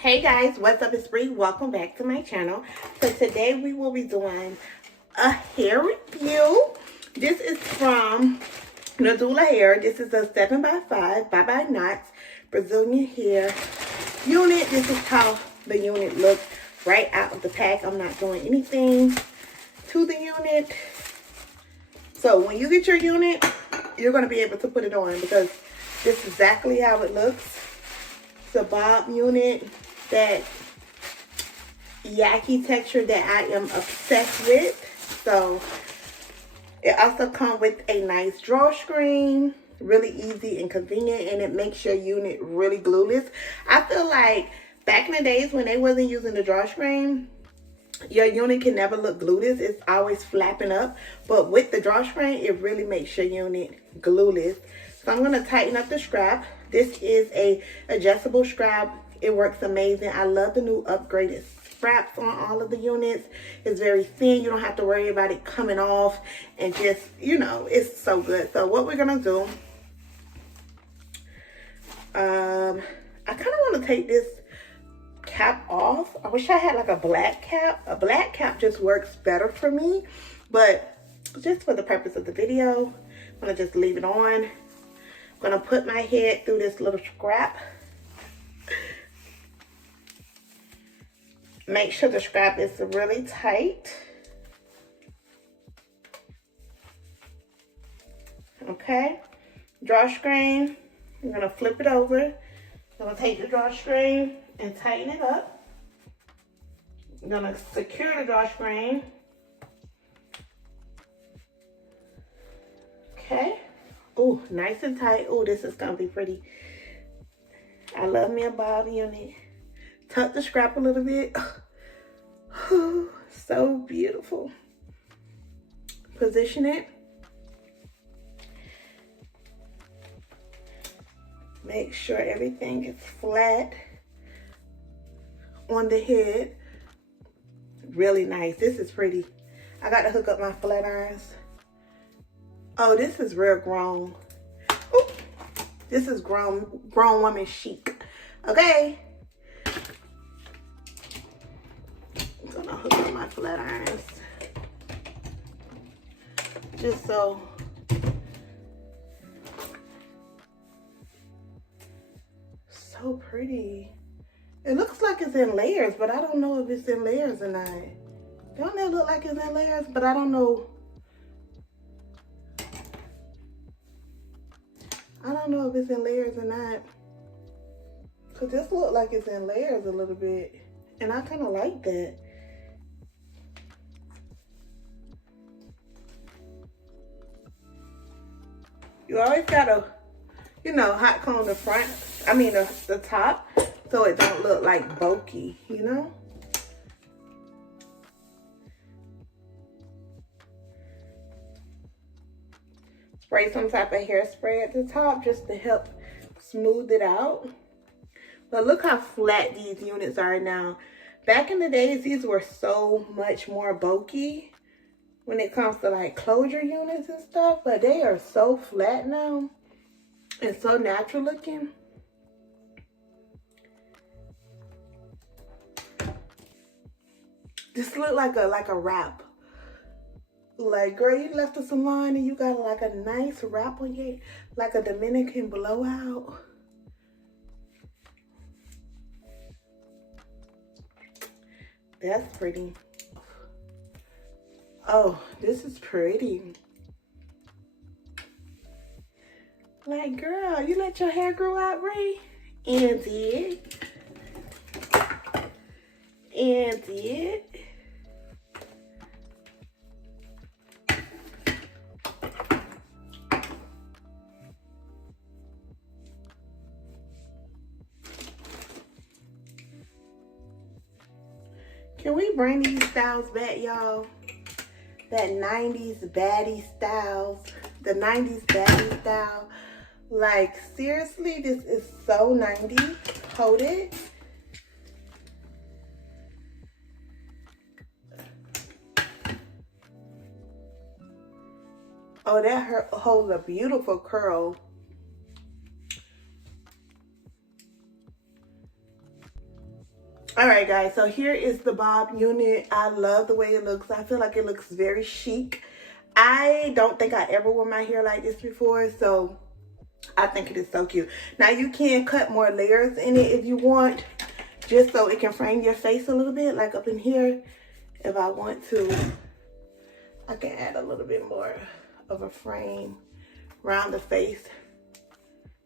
Hey guys, what's up? It's Bree. Welcome back to my channel. So today we will be doing a hair review. This is from Nadula Hair. This is a 7x5 bye-bye knots Brazilian hair unit. This is how the unit looks right out of the pack. I'm not doing anything to the unit. So when you get your unit, you're going to be able to put it on because this is exactly how it looks. It's a bob unit, that Yaki texture that I am obsessed with. So it also comes with a nice drawstring, really easy and convenient, and it makes your unit really glueless. I feel like back in the days when they wasn't using the drawstring, your unit can never look glueless. It's always flapping up, but with the drawstring, it really makes your unit glueless. So I'm going to tighten up the strap. This is a adjustable strap. It works amazing. I love the new upgraded straps on all of the units. It's very thin. You don't have to worry about it coming off, and just, you know, it's so good. So what we're going to do, I kind of want to take this cap off. I wish I had like a black cap. A black cap just works better for me, but just for the purpose of the video, I'm going to just leave it on. I'm going to put my head through this little scrap. Make sure the strap is really tight. Okay. Drawstring. I'm going to flip it over. I'm going to take the drawstring and tighten it up. I'm going to secure the drawstring. Okay. Oh, nice and tight. Oh, this is going to be pretty. I love me a bob unit. Tuck the scrap a little bit. Oh, so beautiful. Position it. Make sure everything is flat on the head. Really nice. This is pretty. I got to hook up my flat irons. Oh, this is real grown. Ooh, this is grown woman chic. Okay. I'm gonna hook up my flat irons just so pretty. It looks like it's in layers, but I don't know if it's in layers or not. Don't that look like it's in layers? But I don't know. I don't know if it's in layers or not. Cause this look like it's in layers a little bit, and I kind of like that. You always gotta, you know, hot comb the front, the top, so it don't look like bulky, you know? Spray some type of hairspray at the top just to help smooth it out. But look how flat these units are now. Back in the days, these were so much more bulky when it comes to like closure units and stuff, but they are so flat now and so natural looking. This look like a wrap. Like, girl, you left the salon and you got like a nice wrap on your, like a Dominican blowout. That's pretty. Oh, this is pretty. Like, girl, you let your hair grow out, Ray? And did. And did. Can we bring these styles back, y'all? That 90s baddie styles. The 90s baddie style. Like, seriously, this is so 90s. Hold it. Oh, that holds a beautiful curl. Alright guys, so here is the bob unit. I love the way it looks. I feel like it looks very chic. I don't think I ever wore my hair like this before, so I think it is so cute. Now you can cut more layers in it if you want, just so it can frame your face a little bit, like up in here. If I want to, I can add a little bit more of a frame around the face,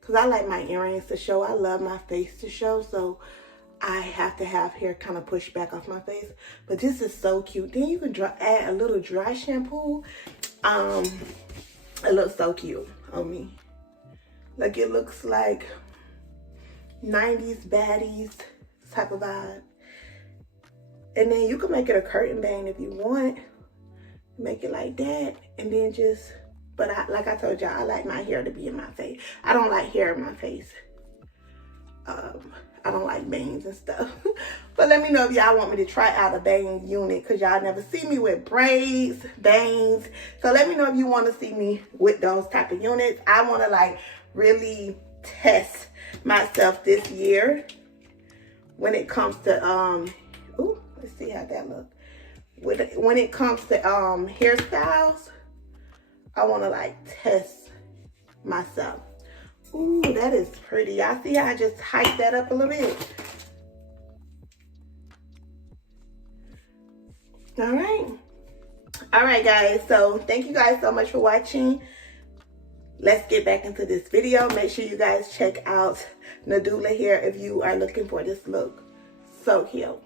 because I like my earrings to show. I love my face to show, so I have to have hair kind of pushed back off my face. But this is so cute. Then you can add a little dry shampoo. It looks so cute on me. Like, it looks like 90s baddies type of vibe. And then you can make it a curtain bang if you want. Make it like that. And then just, but like I told y'all, I like my hair to be in my face. I don't like hair in my face. I don't like bangs and stuff. But let me know if y'all want me to try out a bang unit, because y'all never see me with braids, bangs. So let me know if you want to see me with those type of units. I want to like really test myself this year when it comes to ooh, let's see how that looks. When it comes to hairstyles, I want to like test myself. Ooh, that is pretty. Y'all see how I just hyped that up a little bit? All right guys, so thank you guys so much for watching. Let's get back into this video. Make sure you guys check out Nadula here if you are looking for this look. So cute.